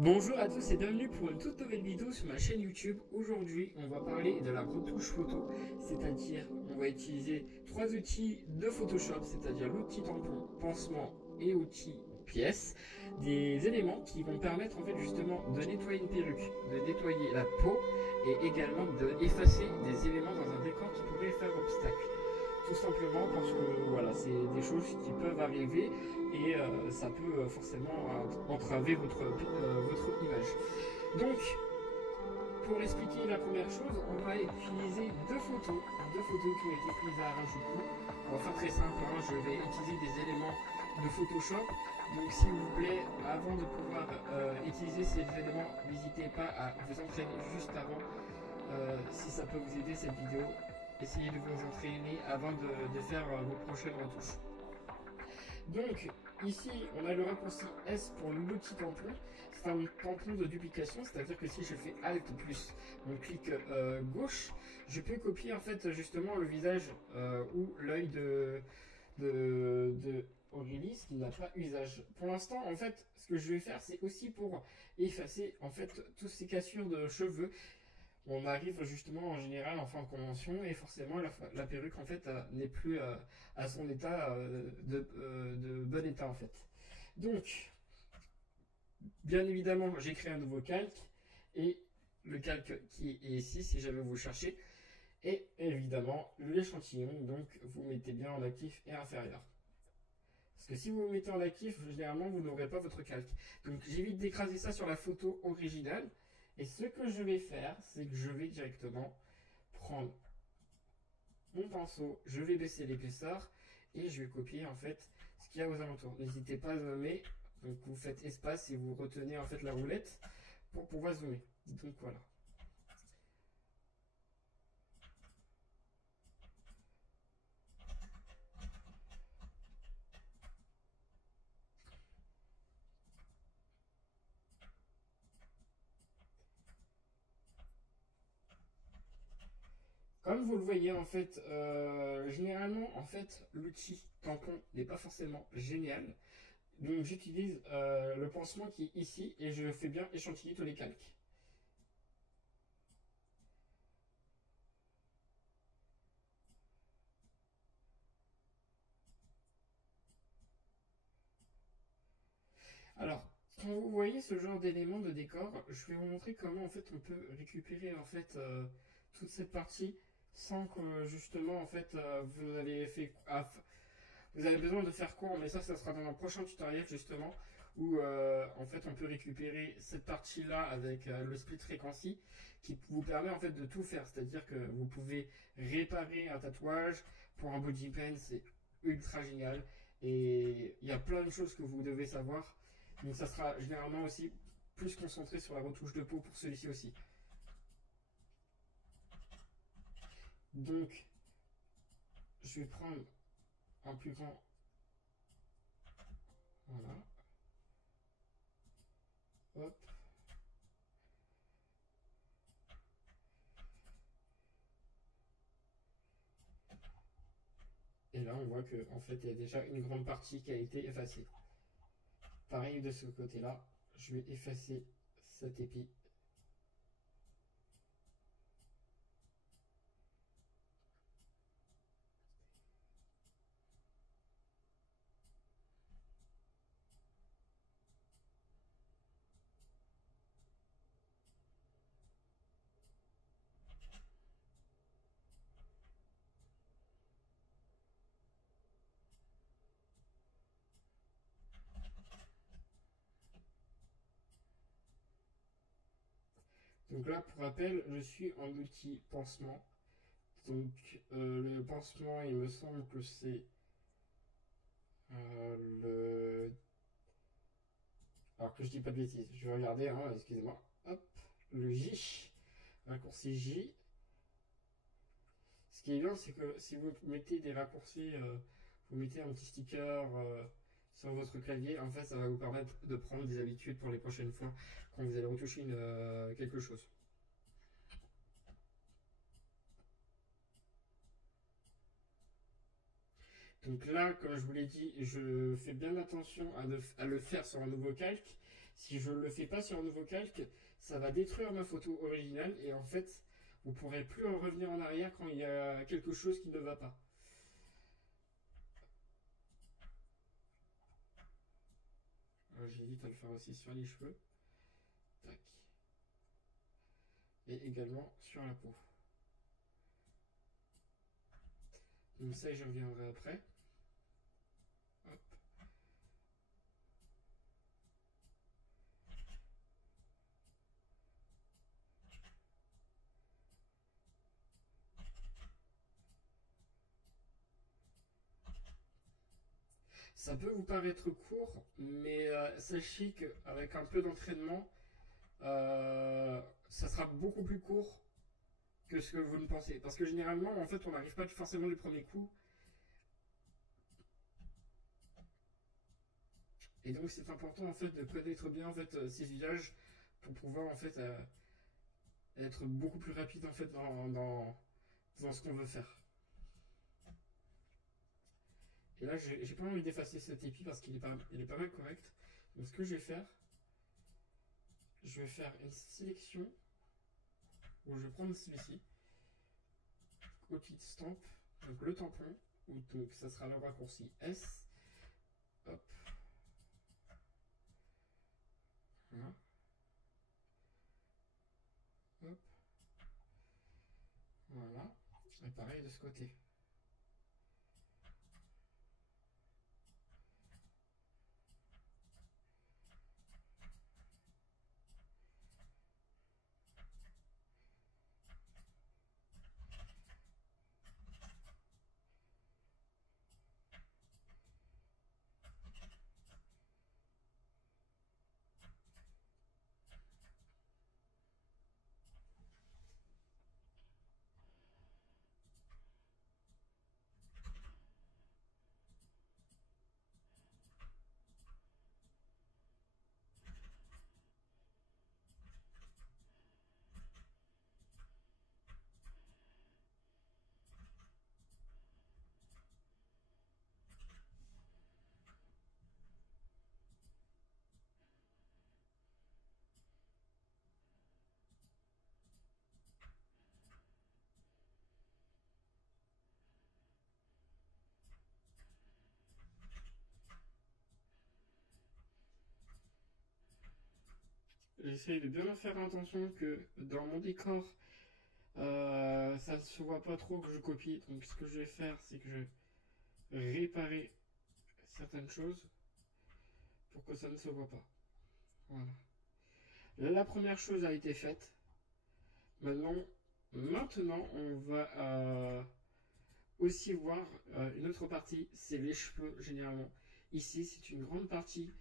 Bonjour à tous et bienvenue pour une toute nouvelle vidéo sur ma chaîne YouTube. Aujourd'hui, on va parler de la retouche photo, c'est-à-dire on va utiliser trois outils de Photoshop, c'est-à-dire l'outil tampon, pansement et outil pièce, des éléments qui vont permettre en fait justement de nettoyer une perruque, de nettoyer la peau et également d'effacer des éléments dans un décor qui pourrait faire obstacle. Tout simplement parce que voilà, c'est des choses qui peuvent arriver et ça peut forcément entraver votre image. Donc, pour expliquer la première chose, on va utiliser deux photos qui ont été prises à Harajuku. On va faire très simple, hein, je vais utiliser des éléments de Photoshop. Donc s'il vous plaît, avant de pouvoir utiliser ces éléments, n'hésitez pas à vous entraîner juste avant. Si ça peut vous aider cette vidéo, essayez de vous entraîner avant de faire vos prochaines retouches. Donc ici on a le raccourci S pour l'outil tampon. C'est un tampon de duplication, c'est-à-dire que si je fais Alt plus mon clic gauche, je peux copier en fait justement le visage ou l'œil de Aurélie, ce qui n'a pas usage. Pour l'instant, en fait, ce que je vais faire, c'est aussi pour effacer en fait toutes ces cassures de cheveux. On arrive justement en général en fin de convention et forcément la perruque en fait n'est plus à son état de bon état en fait. Donc, bien évidemment, j'ai créé un nouveau calque et le calque qui est ici, si jamais vous cherchez, et évidemment l'échantillon. Donc, vous mettez bien en actif et inférieur. Parce que si vous vous mettez en actif, généralement vous n'aurez pas votre calque. Donc, j'évite d'écraser ça sur la photo originale. Et ce que je vais faire, c'est que je vais directement prendre mon pinceau, je vais baisser l'épaisseur et je vais copier en fait ce qu'il y a aux alentours. N'hésitez pas à zoomer, donc vous faites espace et vous retenez en fait la roulette pour pouvoir zoomer. Donc voilà. Comme vous le voyez en fait, généralement en fait l'outil tampon n'est pas forcément génial. Donc j'utilise le pansement qui est ici et je fais bien échantiller tous les calques. Alors, quand vous voyez ce genre d'éléments de décor, je vais vous montrer comment en fait on peut récupérer en fait toute cette partie sans que justement en fait vous avez fait vous avez besoin de faire court, mais ça sera dans un prochain tutoriel justement où en fait on peut récupérer cette partie là avec le split frequency qui vous permet en fait de tout faire, c'est-à-dire que vous pouvez réparer un tatouage pour un body paint, c'est ultra génial et il y a plein de choses que vous devez savoir. Donc ça sera généralement aussi plus concentré sur la retouche de peau pour celui-ci aussi. Donc je vais prendre un plus grand. Voilà. Hop. Et là on voit que en fait il y a déjà une grande partie qui a été effacée. Pareil de ce côté-là, je vais effacer cet épi. Donc là, pour rappel, je suis en outil pansement. Donc le pansement, il me semble que c'est le... Alors que je dis pas de bêtises, je vais regarder, hein, excusez-moi. Hop, le J, raccourci J. Ce qui est bien, c'est que si vous mettez des raccourcis, vous mettez un petit sticker sur votre clavier, en fait, ça va vous permettre de prendre des habitudes pour les prochaines fois quand vous allez retoucher quelque chose. Donc là, comme je vous l'ai dit, je fais bien attention à le faire sur un nouveau calque. Si je ne le fais pas sur un nouveau calque, ça va détruire ma photo originale et en fait, vous ne pourrez plus en revenir en arrière quand il y a quelque chose qui ne va pas. J'hésite à le faire aussi sur les cheveux. Tac. Et également sur la peau. Donc ça, j'y reviendrai après. Hop. Ça peut vous paraître court, mais sachez qu'avec un peu d'entraînement, ça sera beaucoup plus court que ce que vous ne pensez. Parce que généralement, en fait, on n'arrive pas forcément du premier coup. Et donc, c'est important en fait de connaître bien en fait ces usages pour pouvoir en fait être beaucoup plus rapide en fait dans ce qu'on veut faire. Et là, j'ai pas envie d'effacer cet épi parce qu'il est pas mal correct. Donc, ce que je vais faire une sélection où je vais prendre celui-ci, outil de stamp, donc le tampon, ou donc ça sera le raccourci S. Hop. Voilà. Hop. Voilà. Et pareil de ce côté. J'essaye de bien faire attention que dans mon décor, ça ne se voit pas trop que je copie. Donc ce que je vais faire, c'est que je vais réparer certaines choses pour que ça ne se voit pas. Voilà. La première chose a été faite. Maintenant on va aussi voir une autre partie, c'est les cheveux généralement. Ici, c'est une grande partie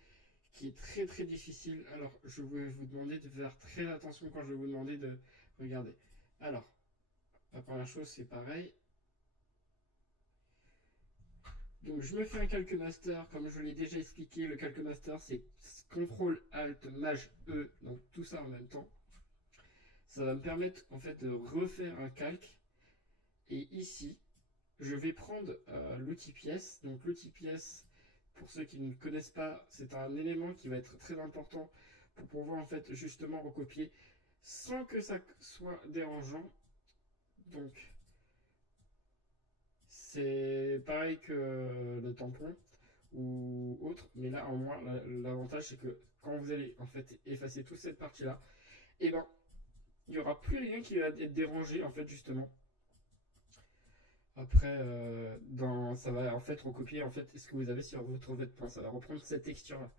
qui est très difficile. Alors, je vais vous demander de faire très attention quand je vais vous demander de regarder. Alors, la première chose, c'est pareil. Donc, je me fais un calque master, comme je l'ai déjà expliqué. Le calque master, c'est CTRL ALT MAJ E, donc tout ça en même temps. Ça va me permettre en fait de refaire un calque. Et ici, je vais prendre l'outil pièce. Donc, l'outil pièce, pour ceux qui ne connaissent pas, c'est un élément qui va être très important pour pouvoir en fait justement recopier sans que ça soit dérangeant. Donc c'est pareil que le tampon ou autre, mais là au moins l'avantage c'est que quand vous allez en fait effacer toute cette partie là, et ben il n'y aura plus rien qui va être dérangé en fait justement. Après, ça va en fait recopier en fait ce que vous avez sur votre vêtement. Ça va reprendre cette texture là.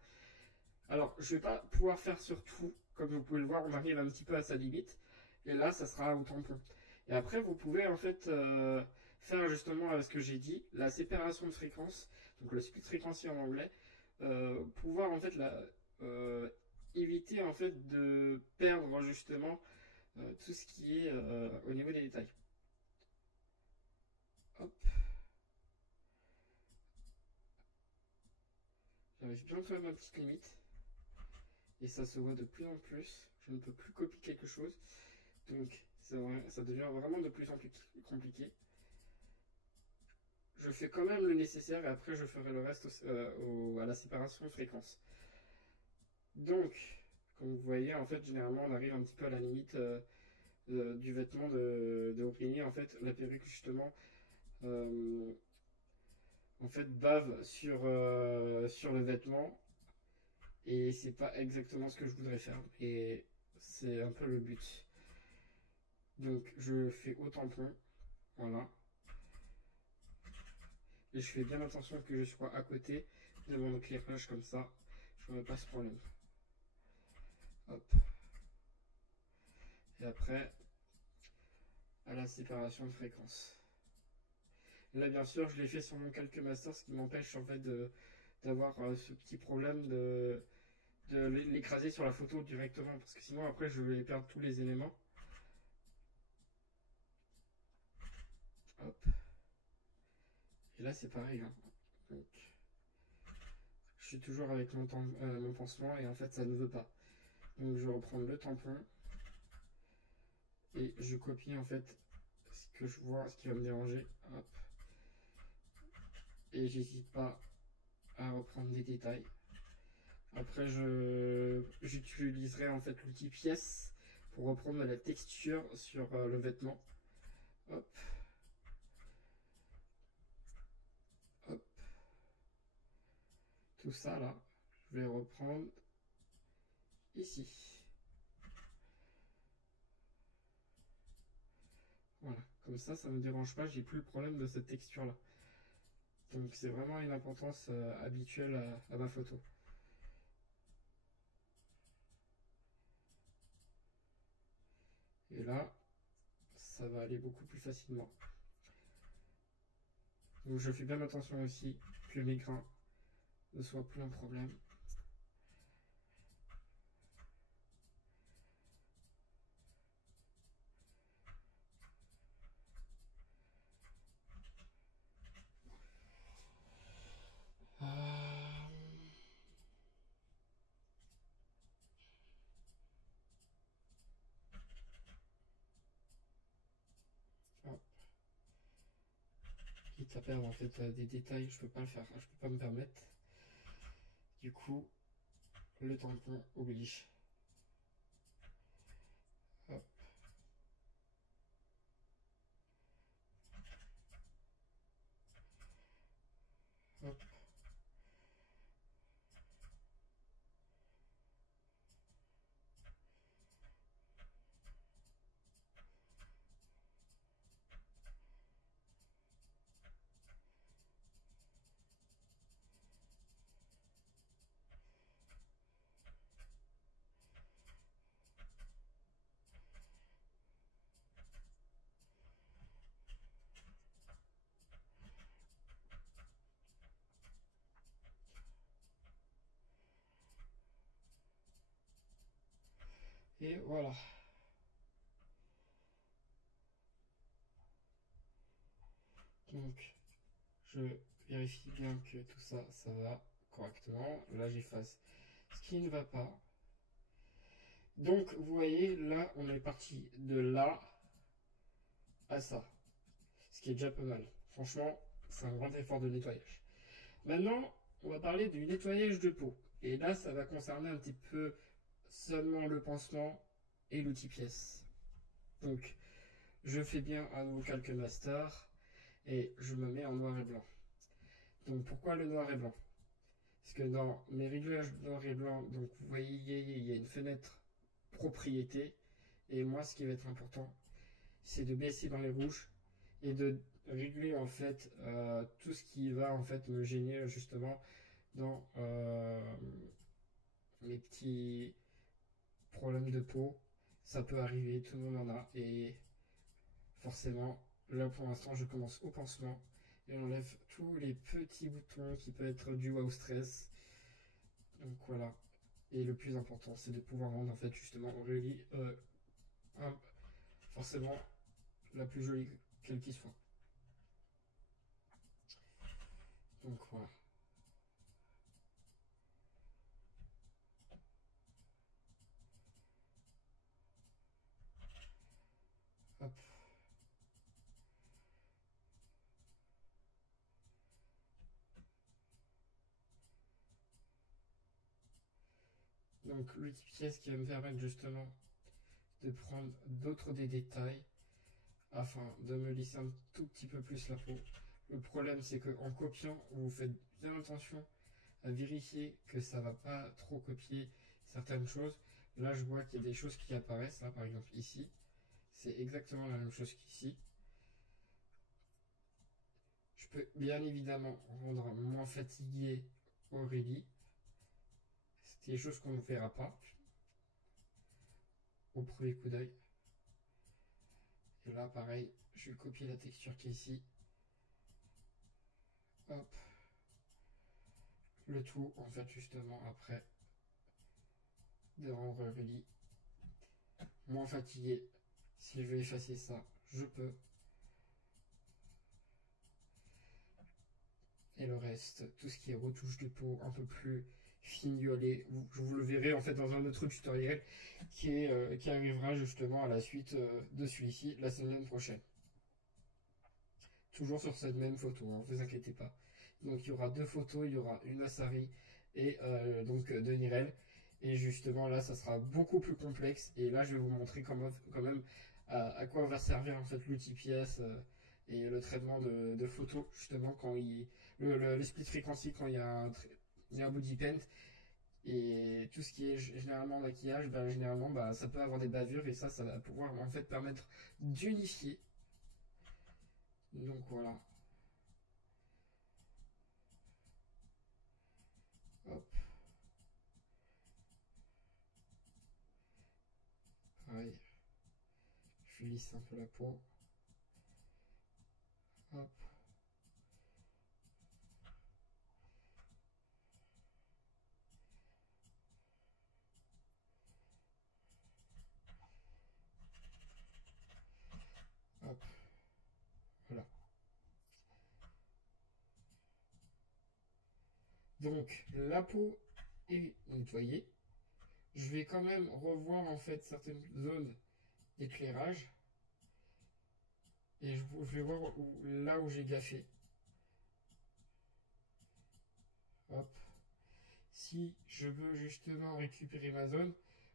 Alors, je vais pas pouvoir faire sur tout. Comme vous pouvez le voir, on arrive un petit peu à sa limite. Et là, ça sera au tampon. Et après, vous pouvez en fait faire justement ce que j'ai dit, la séparation de fréquences, donc le split frequency en anglais, pouvoir en fait éviter en fait de perdre justement tout ce qui est au niveau des détails. Hop. J'arrive bientôt à ma petite limite. Et ça se voit de plus en plus. Je ne peux plus copier quelque chose. Donc ça devient vraiment de plus en plus compliqué. Je fais quand même le nécessaire et après je ferai le reste à la séparation de fréquence. Donc, comme vous voyez, en fait, généralement, on arrive un petit peu à la limite du vêtement de Aubigny. En fait, la perruque, justement, euh, en fait, bave sur le vêtement. Et c'est pas exactement ce que je voudrais faire. Et c'est un peu le but. Donc, je fais au tampon. Voilà. Et je fais bien attention que je sois à côté de mon éclairage comme ça. Je n'aurai pas ce problème. Hop. Et après, à la séparation de fréquences. Là, bien sûr, je l'ai fait sur mon Calque Master, ce qui m'empêche en fait d'avoir ce petit problème de l'écraser sur la photo directement, parce que sinon après je vais perdre tous les éléments. Hop. Et là c'est pareil. Hein. Donc, je suis toujours avec mon pansement et en fait ça ne veut pas. Donc je reprends le tampon et je copie en fait ce que je vois, ce qui va me déranger. Hop. Et j'hésite pas à reprendre des détails. Après j'utiliserai en fait l'outil pièce pour reprendre la texture sur le vêtement. Hop. Hop. Tout ça là, je vais reprendre ici. Voilà, comme ça ne me dérange pas, j'ai plus le problème de cette texture là. Donc c'est vraiment une importance habituelle à ma photo. Et là, ça va aller beaucoup plus facilement. Donc je fais bien attention aussi que mes grains ne soient plus un problème. Hop. Quitte à perdre en fait des détails, je peux pas le faire, je peux pas me permettre. Du coup, le tampon oblige. Hop. Hop. Et voilà. Donc, je vérifie bien que tout ça, ça va correctement. Là, j'efface ce qui ne va pas. Donc, vous voyez, là, on est parti de là à ça. Ce qui est déjà pas mal. Franchement, c'est un grand effort de nettoyage. Maintenant, on va parler du nettoyage de peau. Et là, ça va concerner un petit peu seulement le pansement et l'outil pièce. Donc, je fais bien un nouveau calque master et je me mets en noir et blanc. Donc, pourquoi le noir et blanc? Parce que dans mes réglages noir et blanc, donc vous voyez, il y a une fenêtre propriété. Et moi, ce qui va être important, c'est de baisser dans les rouges et de régler en fait tout ce qui va en fait me gêner justement dans mes petits problèmes de peau. Ça peut arriver, tout le monde en a et forcément là pour l'instant je commence au pansement et on enlève tous les petits boutons qui peuvent être dus au stress. Donc voilà. Et le plus important c'est de pouvoir rendre en fait justement Aurélie forcément la plus jolie quelle qu'il soit. Donc voilà. Hop. Donc l'outil pièce qui va me permettre justement de prendre d'autres des détails afin de me lisser un tout petit peu plus la peau. Le problème c'est que en copiant, vous faites bien attention à vérifier que ça va pas trop copier certaines choses. Là je vois qu'il y a des choses qui apparaissent, là par exemple ici, c'est exactement la même chose qu'ici. Je peux bien évidemment rendre moins fatigué Aurélie. C'est des choses qu'on ne verra pas au premier coup d'œil. Et là pareil, je vais copier la texture qui est ici. Hop. Le tout en fait justement après de rendre Aurélie moins fatigué. Si je veux effacer ça, je peux. Et le reste, tout ce qui est retouche de peau un peu plus fignolé, vous le verrez en fait dans un autre tutoriel qui arrivera justement à la suite de celui-ci la semaine prochaine. Toujours sur cette même photo, ne vous inquiétez pas. Donc il y aura deux photos, il y aura une Asari et donc de Nirel. Et justement là ça sera beaucoup plus complexe et là je vais vous montrer quand même à quoi va servir en fait l'outil pièce et le traitement de photos justement quand le split frequency quand il y a un body paint et tout ce qui est généralement maquillage, généralement ça peut avoir des bavures et ça va pouvoir en fait permettre d'unifier. Donc voilà. Hop. Pareil. Je lisse un peu la peau. Hop. Hop. Voilà. Donc la peau est nettoyée. Je vais quand même revoir en fait certaines zones d'éclairage. Et je vais voir là où j'ai gaffé. Hop. Si je veux justement récupérer ma zone,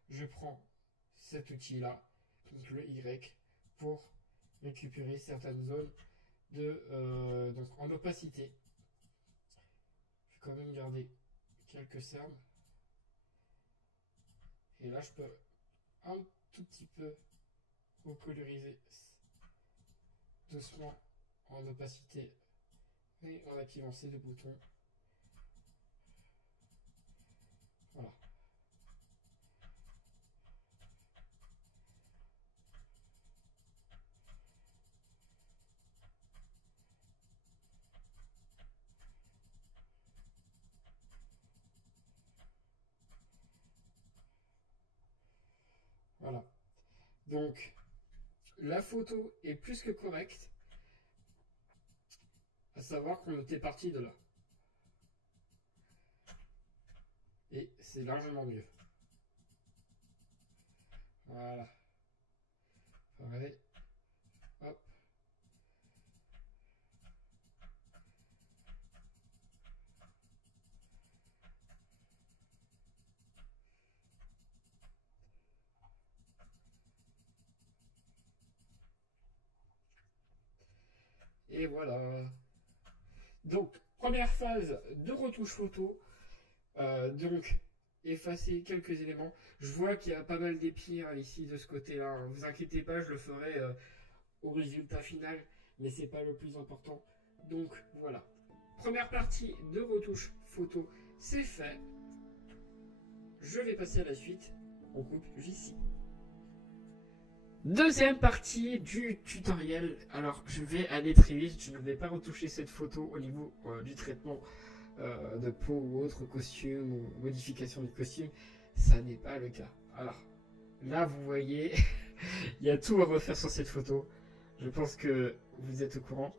je prends cet outil-là, donc le Y, pour récupérer certaines zones donc en opacité. Je vais quand même garder quelques cernes. Et là, je peux un tout petit peu recoloriser doucement en opacité et en activant ces deux boutons. Voilà. Voilà. Donc, la photo est plus que correcte. À savoir qu'on était parti de là. Et c'est largement mieux. Voilà. Pareil. Hop. Et voilà. Donc, première phase de retouche photo. Donc, effacer quelques éléments. Je vois qu'il y a pas mal d'épires ici de ce côté-là. Ne vous inquiétez pas, je le ferai au résultat final. Mais c'est pas le plus important. Donc, voilà. Première partie de retouche photo, c'est fait. Je vais passer à la suite. On coupe ici. Deuxième partie du tutoriel. Alors, je vais aller très vite. Je ne vais pas retoucher cette photo au niveau du traitement de peau ou autre costume ou modification du costume. Ça n'est pas le cas. Alors, là, vous voyez, il y a tout à refaire sur cette photo. Je pense que vous êtes au courant.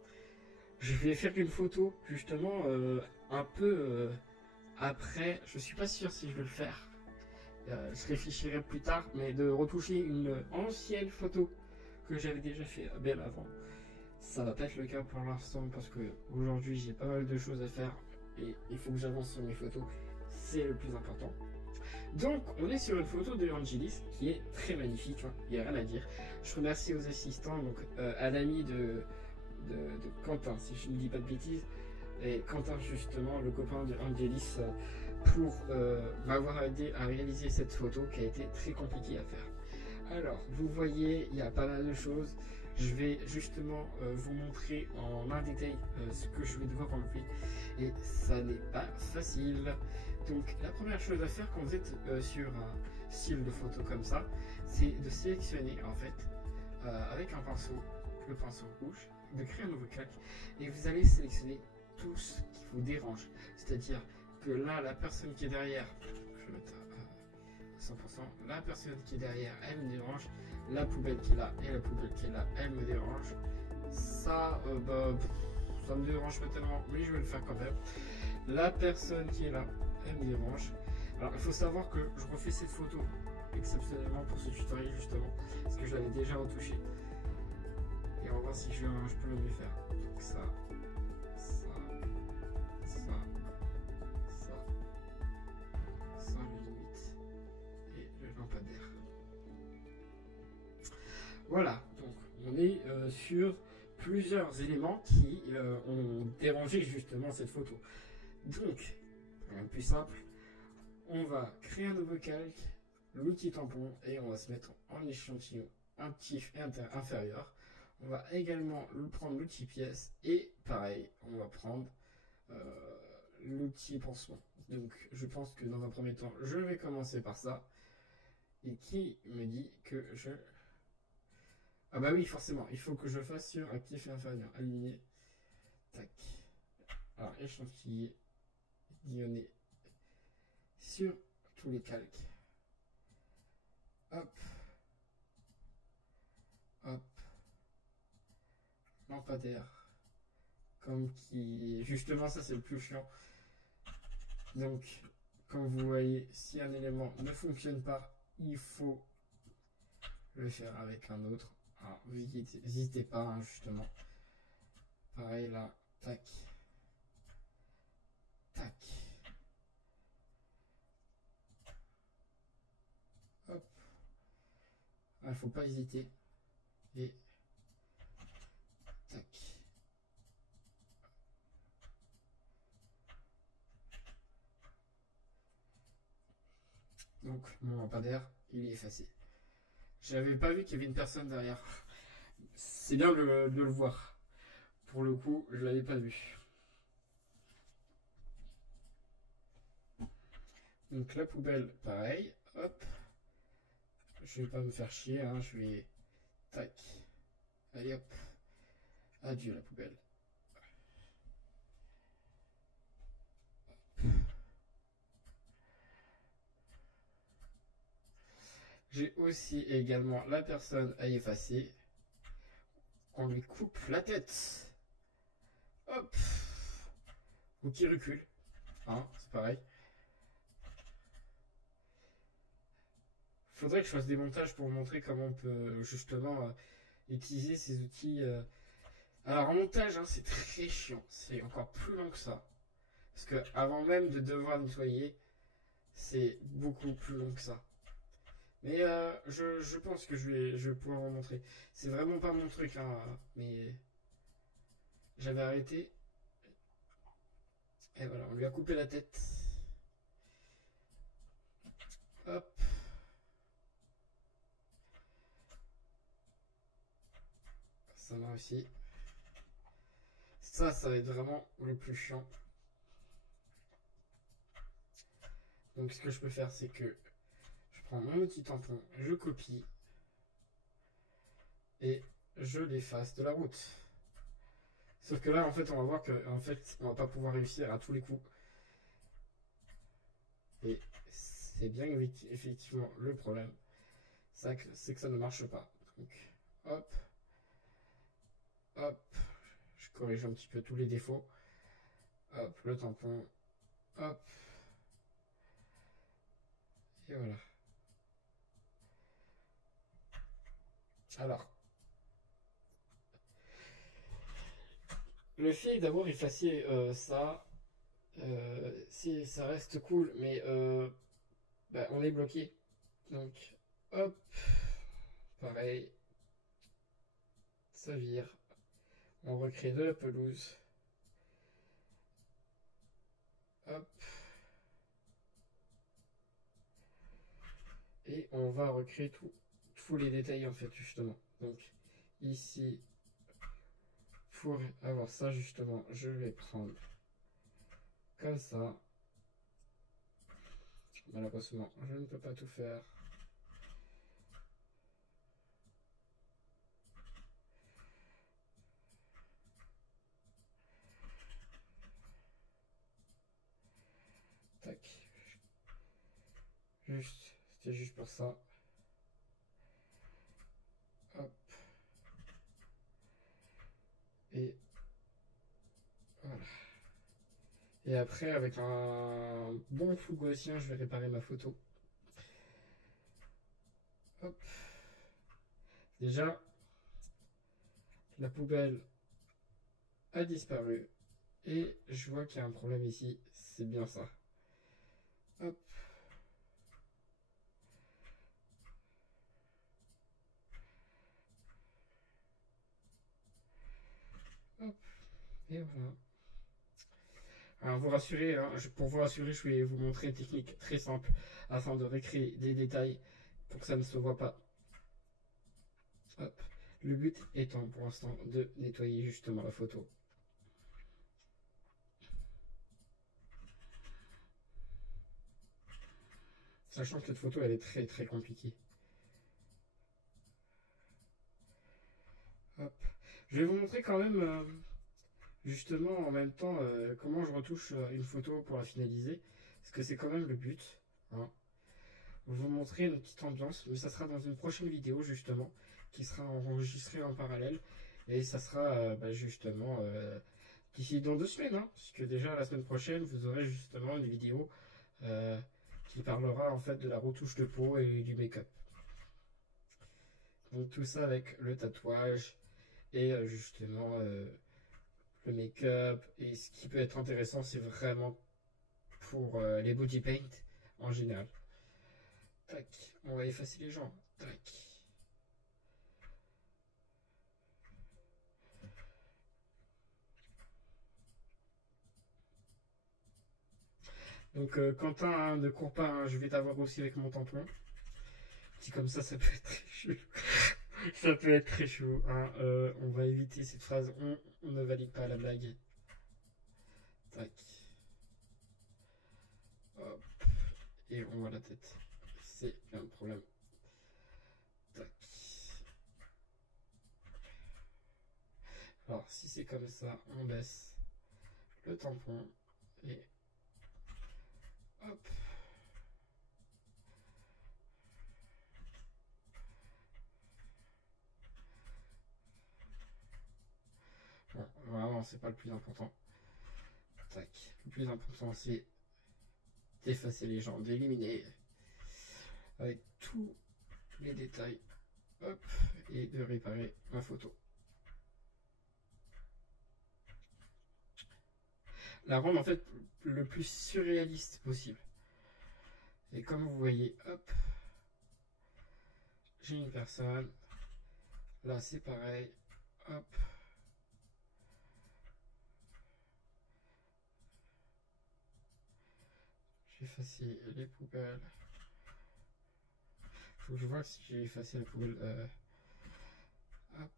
Je vais faire une photo, justement, un peu après. Je suis pas sûr si je vais le faire. Je réfléchirai plus tard, mais de retoucher une ancienne photo que j'avais déjà fait bien avant. Ça va pas être le cas pour l'instant parce que aujourd'hui j'ai pas mal de choses à faire et il faut que j'avance sur mes photos. c'est le plus important. Donc, on est sur une photo de Angelis qui est très magnifique, hein, il n'y a rien à dire. Je remercie aux assistants, donc à l'ami de Quentin, si je ne dis pas de bêtises, et Quentin, justement, le copain de Angelis, pour m'avoir aidé à réaliser cette photo qui a été très compliquée à faire. Alors, vous voyez, il y a pas mal de choses. Je vais justement vous montrer en un détail ce que je vais devoir enlever. Et ça n'est pas facile. Donc la première chose à faire quand vous êtes sur un style de photo comme ça, c'est de sélectionner en fait avec un pinceau, le pinceau rouge, de créer un nouveau calque et vous allez sélectionner tout ce qui vous dérange. C'est-à-dire que là, la personne qui est derrière, je vais mettre à 100%, la personne qui est derrière, elle me dérange, la poubelle qui est là et la poubelle qui est là, elle me dérange. Ça, ça me dérange pas tellement, mais je vais le faire quand même. La personne qui est là, elle me dérange. Alors il faut savoir que je refais cette photo exceptionnellement pour ce tutoriel justement, parce que je l'avais déjà retouché. Et on va voir si je peux le mieux faire. Donc ça, le limite, et le lampadaire. Voilà, donc on est sur plusieurs éléments qui ont dérangé justement cette photo. Donc, rien de plus simple, on va créer un nouveau calque, l'outil tampon, et on va se mettre en échantillon actif et inférieur. On va également prendre l'outil pièce, et pareil, on va prendre l'outil pansement. Donc, je pense que dans un premier temps, je vais commencer par ça. Et qui me dit que je... Ah bah oui, forcément, il faut que je fasse sur actif et inférieur. Aligner. Tac. Alors, échantiller. Guillonner sur tous les calques. Hop. Hop. Lampadaire. Comme qui... Justement, ça c'est le plus chiant. Donc, comme vous voyez, si un élément ne fonctionne pas, il faut le faire avec un autre. Alors, n'hésitez pas, hein, justement. Pareil là, tac. Tac. Hop. Il faut pas hésiter. Et tac. Donc mon lampadaire, il est effacé. J'avais pas vu qu'il y avait une personne derrière. C'est bien de le voir. Pour le coup, je l'avais pas vu. Donc la poubelle, pareil. Hop. Je vais pas me faire chier, hein. Je vais... Tac. Allez hop. Adieu la poubelle. J'ai aussi également la personne à effacer. On lui coupe la tête. Hop. Ou qui recule. Hein, c'est pareil. Faudrait que je fasse des montages pour montrer comment on peut justement utiliser ces outils. Alors en montage, hein, c'est très chiant. C'est encore plus long que ça. Parce que avant même de devoir nettoyer, c'est beaucoup plus long que ça. Mais je pense que je vais pouvoir vous montrer. C'est vraiment pas mon truc, hein, mais j'avais arrêté. Et voilà, on lui a coupé la tête. Hop. Ça m'a aussi. Ça va être vraiment le plus chiant. Donc ce que je peux faire, c'est que je prends mon outil tampon, je copie et je l'efface de la route. Sauf que là, en fait, on va voir que en fait, on va pas pouvoir réussir à tous les coups. Et c'est bien effectivement le problème. C'est que ça ne marche pas. Donc, hop, hop, je corrige un petit peu tous les défauts. Hop, le tampon, hop. Et voilà. Alors, le fait d'avoir effacé ça, Ça reste cool, mais bah, on est bloqué. Donc, hop, pareil, ça vire. On recrée de la pelouse. Hop. Et on va recréer tous les détails en fait justement. Donc ici, pour avoir ça justement, je vais prendre comme ça. Malheureusement, je ne peux pas tout faire. Tac. C'était juste pour ça. Hop. Et voilà. Et après, avec un bon flou gaussien, je vais réparer ma photo. Hop. Déjà, la poubelle a disparu. Et je vois qu'il y a un problème ici. C'est bien ça. Hop. Hop. Et voilà. Alors vous rassurer, hein, pour vous rassurer, je vais vous montrer une technique très simple afin de recréer des détails pour que ça ne se voit pas. Hop. Le but étant pour l'instant de nettoyer justement la photo. Sachant que cette photo elle est très très compliquée. Hop. Je vais vous montrer quand même justement en même temps comment je retouche une photo pour la finaliser. Parce que c'est quand même le but. Hein. Vous montrer une petite ambiance, mais ça sera dans une prochaine vidéo justement, qui sera enregistrée en parallèle, et ça sera justement d'ici dans 2 semaines, hein, puisque déjà la semaine prochaine vous aurez justement une vidéo qui parlera en fait de la retouche de peau et du make-up. Donc tout ça avec le tatouage et justement le make-up, et ce qui peut être intéressant c'est vraiment pour les body paint en général. Tac, on va effacer les gens. Tac. Donc Quentin, hein, ne cours pas, hein, je vais t'avoir aussi avec mon tampon. Dit comme ça peut être très chaud. Ça peut être très chaud. Hein. On va éviter cette phrase. On ne valide pas la blague. Tac. Hop. Et on voit la tête. C'est un problème. Tac. Alors si c'est comme ça, on baisse le tampon et hop. Bon, vraiment c'est pas le plus important. Tac. Le plus important c'est d'effacer les gens, d'éliminer avec tous les détails. Hop. Et de réparer ma photo. La rendre en fait le plus surréaliste possible. Et comme vous voyez, hop, j'ai une personne. Là c'est pareil. Hop. J'ai effacé les poubelles. Faut que je vois si j'ai effacé la poubelle. Hop.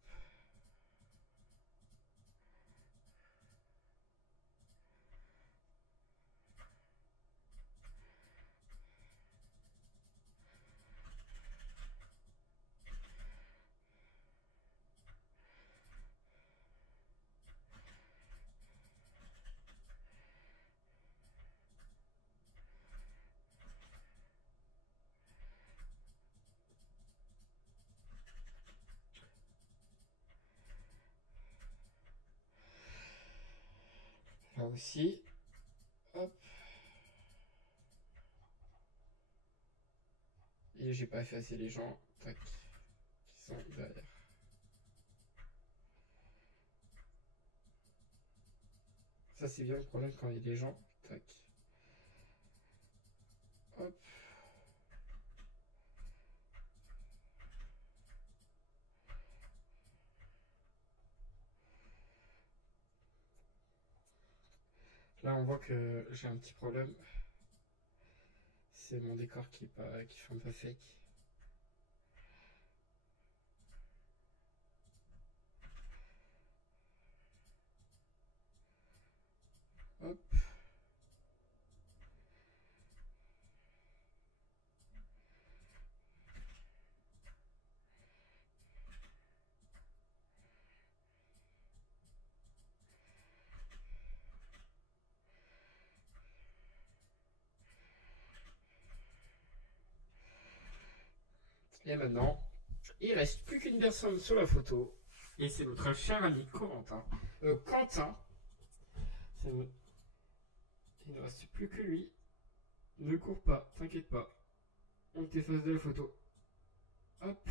Là aussi. Hop. Et j'ai pas effacé les gens. Tac. Qui sont derrière. Ça c'est bien le problème quand il y a des gens Tac. Hop. Là, on voit que j'ai un petit problème. C'est mon décor qui fait un peu fake. Hop. Et maintenant, il reste plus qu'une personne sur la photo. Et c'est notre cher ami Corentin. Quentin. Il ne reste plus que lui. Ne cours pas, t'inquiète pas. On t'efface de la photo. Hop.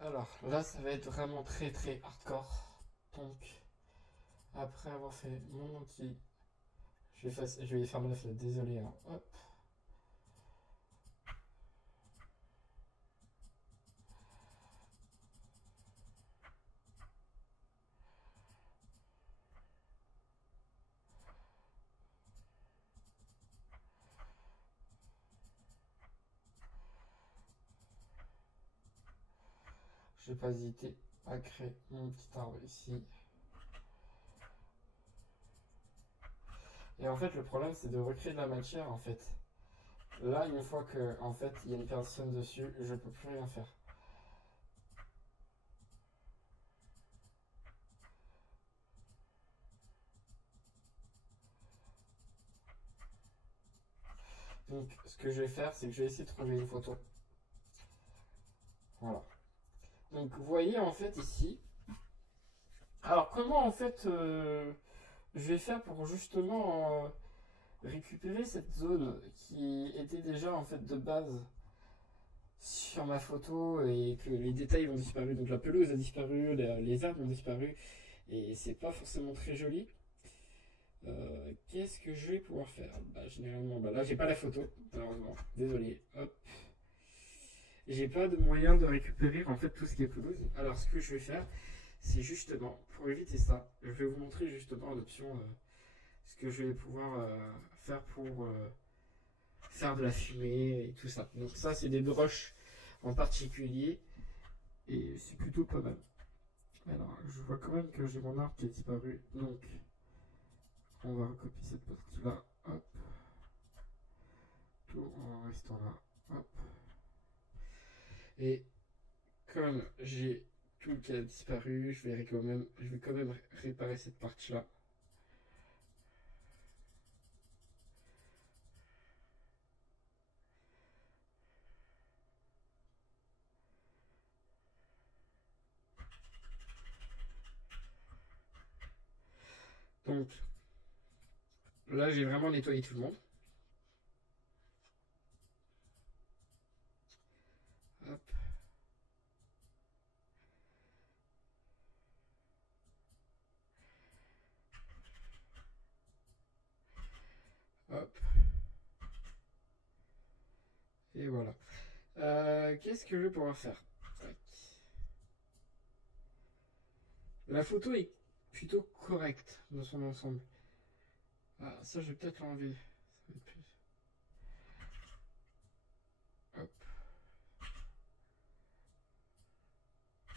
Alors là, ça va être vraiment très très hardcore. Donc, après avoir fait mon outil, je vais fermer la fenêtre, désolé. Hein. Hop. Je vais pas hésiter à créer mon petit arbre ici. Et en fait, le problème, c'est de recréer de la matière, en fait. Là, une fois que, en fait, il y a une personne dessus, je peux plus rien faire. Donc, ce que je vais faire, c'est que je vais essayer de trouver une photo. Voilà. Donc, vous voyez, en fait, ici. Alors, comment, en fait, je vais faire pour justement récupérer cette zone qui était déjà, en fait, de base sur ma photo et que les détails ont disparu. Donc, la pelouse a disparu, les arbres ont disparu. Et c'est pas forcément très joli. Qu'est-ce que je vais pouvoir faire? Généralement, là j'ai pas la photo, malheureusement. Désolé. Hop. J'ai pas de moyen de récupérer en fait tout ce qui est pelouse. Alors ce que je vais faire, c'est justement, pour éviter ça, je vais vous montrer justement en option ce que je vais pouvoir faire pour faire de la fumée et tout ça. Donc ça c'est des broches en particulier et c'est plutôt pas mal. Alors je vois quand même que j'ai mon arbre qui a disparu, donc on va recopier cette partie-là, hop, tout en restant là, hop. Et comme j'ai tout qui a disparu, je vais quand même réparer cette partie-là. Donc, là j'ai vraiment nettoyé tout le monde. Hop. Hop. Et voilà. Qu'est-ce que je vais pouvoir faire? Tac. La photo est plutôt correcte dans son ensemble. Ah, ça je vais peut-être l'enlever. Ça va être plus... Hop.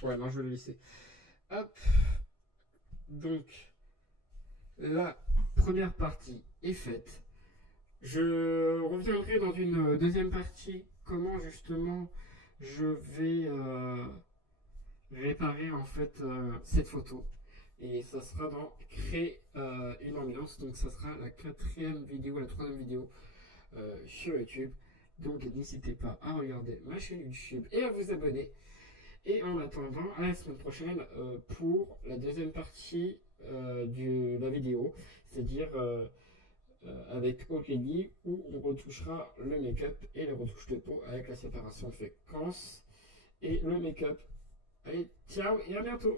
Ouais, non, je vais le laisser. Hop. Donc, la première partie est faite. Je reviendrai dans une deuxième partie comment justement je vais réparer en fait cette photo. Et ça sera dans créer une ambiance. Donc ça sera la quatrième vidéo, la troisième vidéo sur YouTube. Donc n'hésitez pas à regarder ma chaîne YouTube et à vous abonner. Et en attendant, à la semaine prochaine pour la deuxième partie de la vidéo, c'est-à-dire avec Aurélie, où on retouchera le make-up et les retouches de peau avec la séparation de fréquences et le make-up. Allez, ciao et à bientôt!